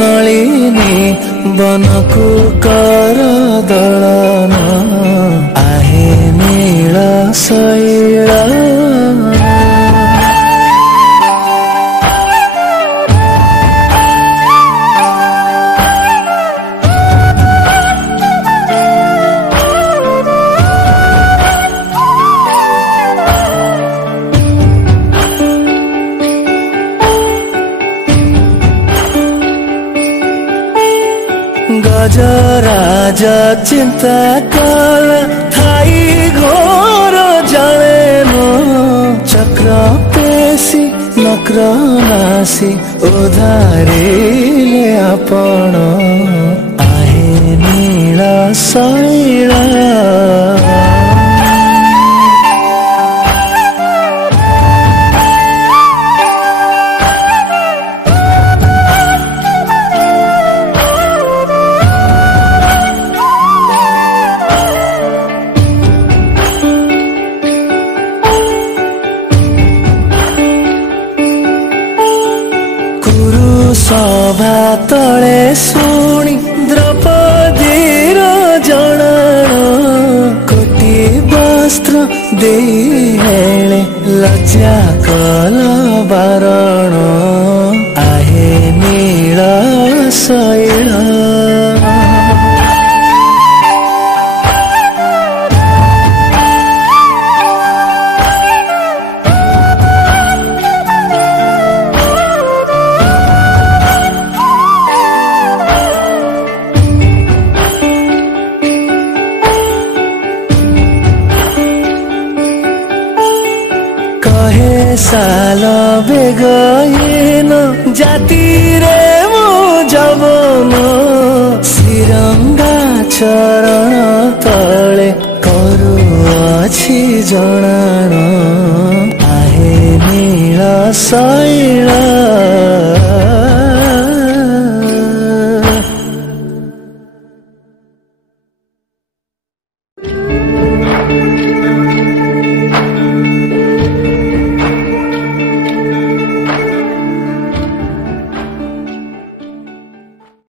नलिनी बनकु कर दलन आहे नील शैल गजराज चिंता कल थाई घोर जाने चक्र पेशी नक्र नासी उधारिले आपण आहे नील शैल सभा तले शुणी द्रौपदीर जनाण कोटी वस्त्र देले लज्जा कल बारण आहे नील शैल कहे साल बेगयन जाति रे मो जवन श्रीरंगा चरण तले करुअछि जणाण आहे नील शैल।